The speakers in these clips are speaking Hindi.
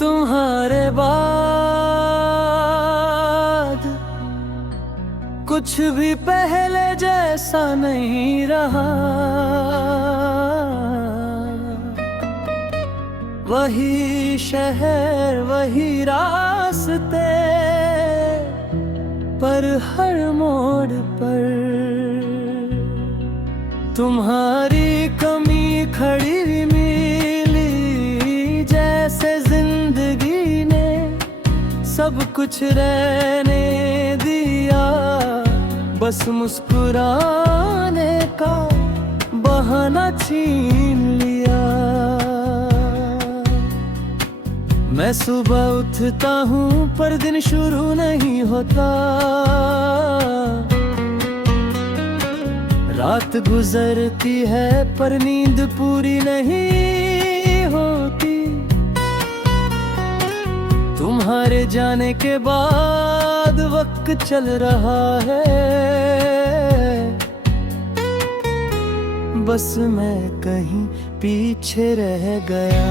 तुम्हारे बाद कुछ भी पहले जैसा नहीं रहा। वही शहर वही रास्ते, पर हर मोड़ पर तुम्हारी कमी खड़ी मिली। जैसे जिंदगी ने सब कुछ रहने दिया, बस मुस्कुराने का बहाना छीन लिया। मैं सुबह उठता हूँ पर दिन शुरू नहीं होता। रात गुजरती है पर नींद पूरी नहीं होती। तुम्हारे जाने के बाद वक्त चल रहा है, बस मैं कहीं पीछे रह गया।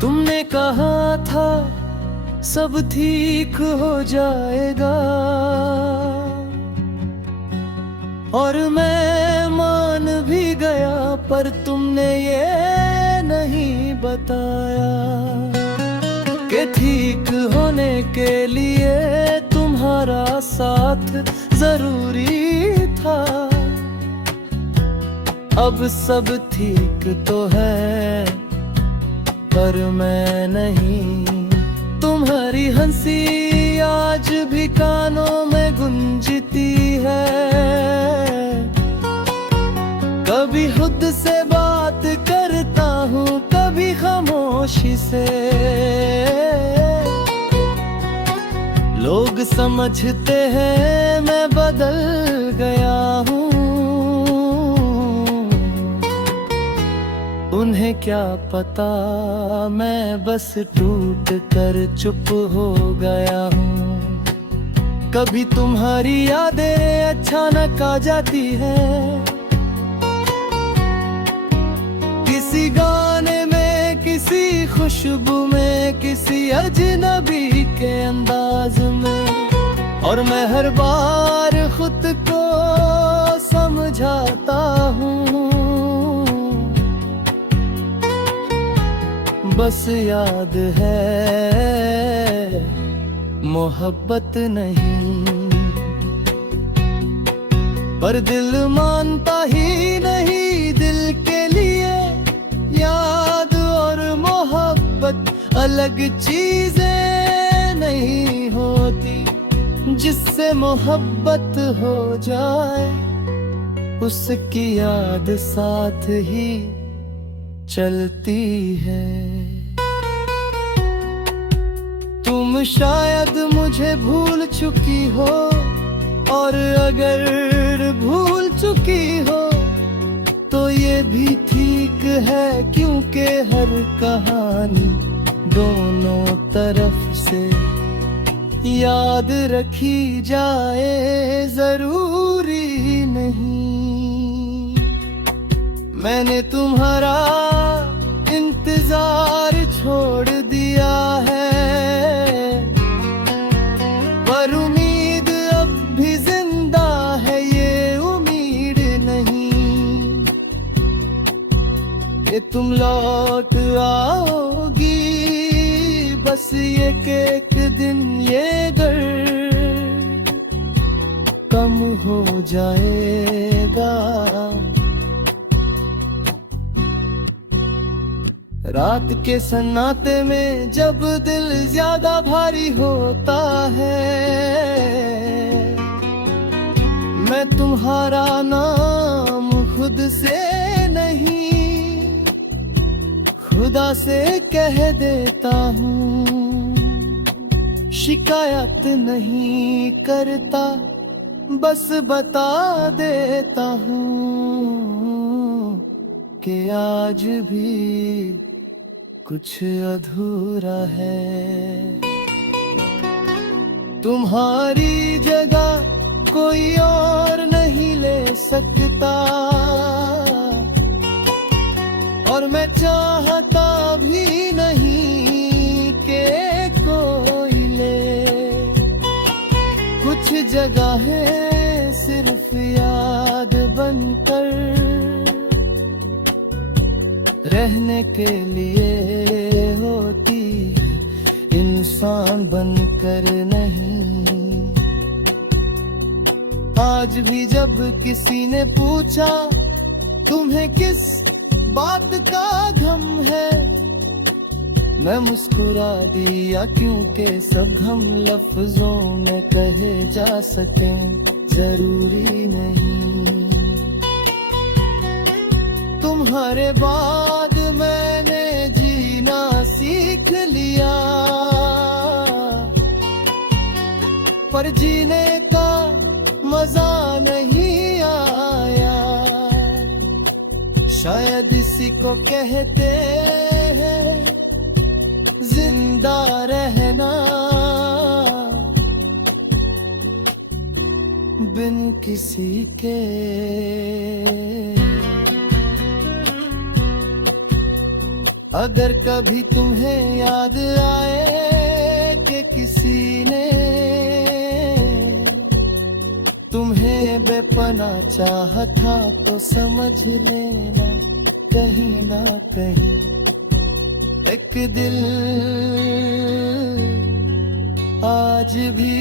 तुमने कहा था सब ठीक हो जाएगा, और मैं मान भी गया, पर तुमने ये नहीं बताया कि ठीक होने के लिए तुम्हारा साथ जरूरी था। अब सब ठीक तो है पर मैं नहीं। तुम्हारी हंसी आज भी कानों में गूंजती है। कभी खुद से बात करता हूँ, कभी खामोशी से। लोग समझते हैं मैं बदल गया हूँ, उन्हें क्या पता मैं बस टूट कर चुप हो गया हूँ। कभी तुम्हारी यादें अचानक आ जाती है, किसी गाने में, किसी खुशबू में, किसी अजनबी के अंदाज में। और मैं हर बार खुद को समझाता हूँ, बस याद है मोहब्बत नहीं। पर दिल मानता ही नहीं, दिल के लिए याद और मोहब्बत अलग चीजें नहीं होती। जिससे मोहब्बत हो जाए उसकी याद साथ ही चलती है। तुम शायद मुझे भूल चुकी हो, और अगर भूल चुकी हो तो ये भी ठीक है, क्योंकि हर कहानी दोनों तरफ से याद रखी जाए जरूरी नहीं। मैंने तुम्हारा इंतजार छोड़ दिया है, पर उम्मीद अब भी जिंदा है। ये उम्मीद नहीं कि तुम लौट आओगी, बस ये कि एक दिन ये दर्द कम हो जाएगा। रात के सन्नाटे में जब दिल ज्यादा भारी होता है, मैं तुम्हारा नाम खुद से नहीं खुदा से कह देता हूँ। शिकायत नहीं करता, बस बता देता हूँ कि आज भी कुछ अधूरा है। तुम्हारी जगह कोई और नहीं ले सकता, और मैं चाहता भी नहीं कि कोई ले। कुछ जगह है सिर्फ याद बनकर, रहने के लिए होती इंसान बनकर नहीं। आज भी जब किसी ने पूछा तुम्हें किस बात का गम है, मैं मुस्कुरा दिया क्योंकि सब गम लफ्जों में कहे जा सके जरूरी नहीं। तुम्हारे बाद मैंने जीना सीख लिया, पर जीने का मजा नहीं आया। शायद इसी को कहते हैं जिंदा रहना, बिन किसी के। अगर कभी तुम्हें याद आए कि किसी ने तुम्हें बेपनाह चाहा था, तो समझ लेना कहीं ना कहीं एक दिल आज भी